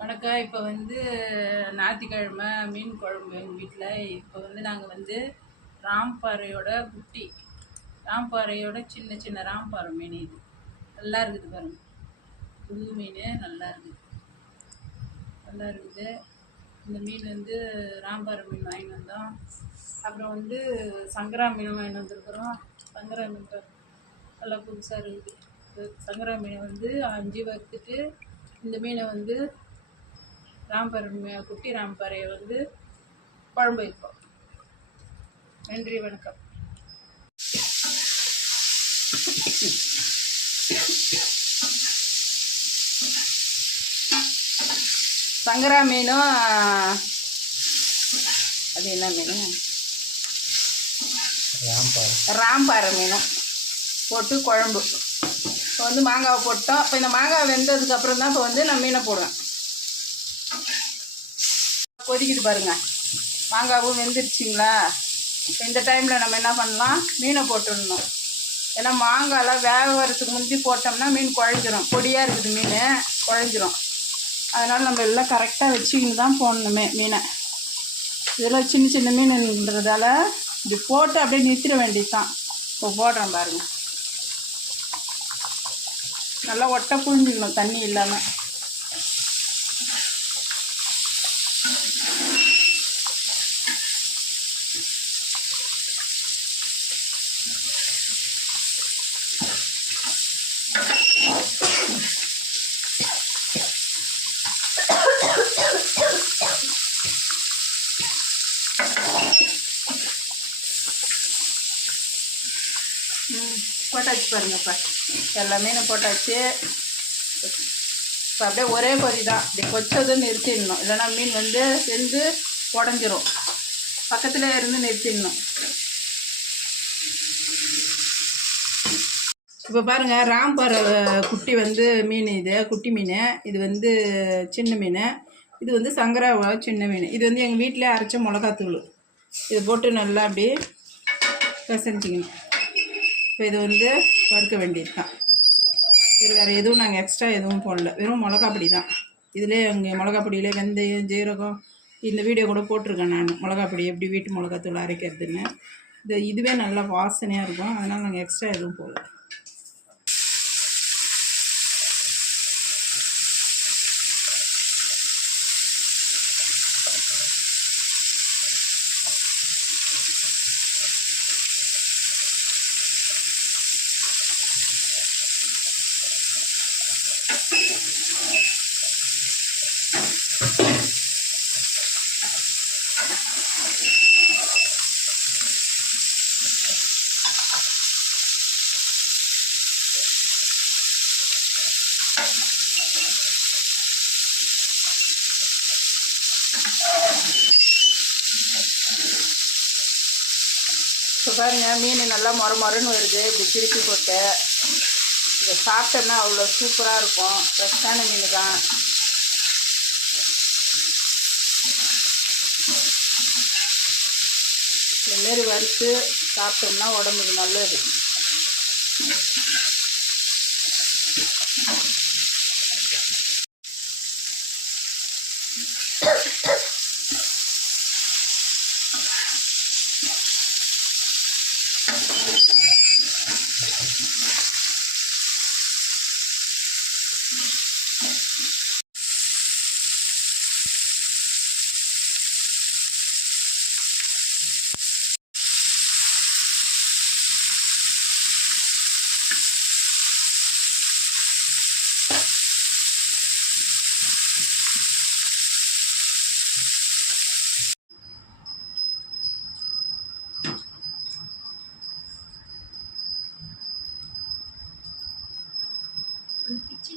வணக்கம். இப்போ வந்து ஞாயிற்றுக்கிழமை மீன் குழம்பு எங்கள் வீட்டில். இப்போ வந்து நாங்கள் வந்து ராம்பாறையோட குட்டி, ராம்பாறையோட சின்ன சின்ன ராம்பாறை மீன் இது நல்லா இருக்குது பாருங்க. புது மீன் நல்லா இருக்குது, நல்லா இருக்குது. இந்த மீன் வந்து ராம்பாறை மீன் வாங்கிட்டு வந்தோம். அப்புறம் வந்து சங்கரா மீன் வாங்கிட்டு வந்துருக்குறோம். சங்கரா மீன் நல்லா புதுசாக இருக்குது. சங்கரா மீனை வந்து 5 வறுத்துட்டு இந்த மீனை வந்து குட்டி ராம்பாறையை வந்து குழம்பு வைப்போம். நன்றி, வணக்கம். சங்கரா மீனும் அது என்ன மீன், ராம்பாறை மீனும் போட்டு குழம்பு. இப்போ வந்து மாங்காவை போட்டோம். இப்போ இந்த மாங்காய் வெந்ததுக்கப்புறம் தான் இப்போ வந்து நான் மீனை போடுவேன். கொதிக்குது பாருங்க, மாங்காவும் வெந்துருச்சிங்களா. இப்போ இந்த டைமில் நம்ம என்ன பண்ணலாம், மீனை போட்டுடணும். ஏன்னா மாங்காயெலாம் வேக வரத்துக்கு முந்தி போட்டோம்னா மீன் குழஞ்சிரும். பொடியாக இருக்குது மீன், குழஞ்சிரும். அதனால் நம்ம எல்லாம் கரெக்டாக வச்சுக்கின்னு தான் போடணுமே மீனை. இதெல்லாம் சின்ன சின்ன மீனுன்றதால இப்படி போட்டு அப்படியே நிறுத்திட வேண்டியது தான். இப்போ போடுறேன் பாருங்கள். நல்லா ஒட்டை புழிஞ்சிக்கணும் தண்ணி இல்லாமல். போட்டாச்சு பாருங்க. இப்போ எல்லாமே போட்டாச்சு. இப்போ அப்படியே ஒரே கொதி தான். இப்படி கொச்சதும் நிறுத்திடணும், இல்லைன்னா மீன் வந்து வெந்து உடஞ்சிரும். பக்கத்தில் இருந்து நிறுத்திடணும். இப்போ பாருங்கள், ராம்பாறை குட்டி வந்து மீன், இது குட்டி மீன். இது வந்து சின்ன மீன். இது வந்து சங்கராவோட சின்ன மீன். இது வந்து எங்கள் வீட்டிலே அரைச்ச மிளகாத்தூள். இது போட்டு நல்லா அப்படி பிசைஞ்சிக்கணும். இப்போ இது வந்து வறுக்க வேண்டியது தான். இது வேறு எதுவும் நாங்கள் எக்ஸ்ட்ரா எதுவும் போடல, வெறும் மிளகாப்பொடி தான். இதிலே அங்கே மிளகாப்பொடியிலே வெந்தயம், ஜீரகம், இந்த வீடியோ கூட போட்டிருக்கேன் நான், மிளகாப்பொடி எப்படி வீட்டு மிளகாத்தூள் அரைக்கிறதுன்னு. இதுவே நல்லா வாசனையாக இருக்கும். அதனால் நாங்கள் எக்ஸ்ட்ரா எதுவும் போடல. இப்போ பாருங்கள், மீன் நல்லா மொறுன்னு வருது. இப்படி திருப்பி போட்டு இதை சாப்பிட்டோம்னா அவ்வளோ சூப்பராக இருக்கும். ஃப்ரெஷ்ஷான மீன் தான். இதுமாரி வறுத்து சாப்பிட்டோம்னா உடம்புக்கு நல்லது. पिच्ची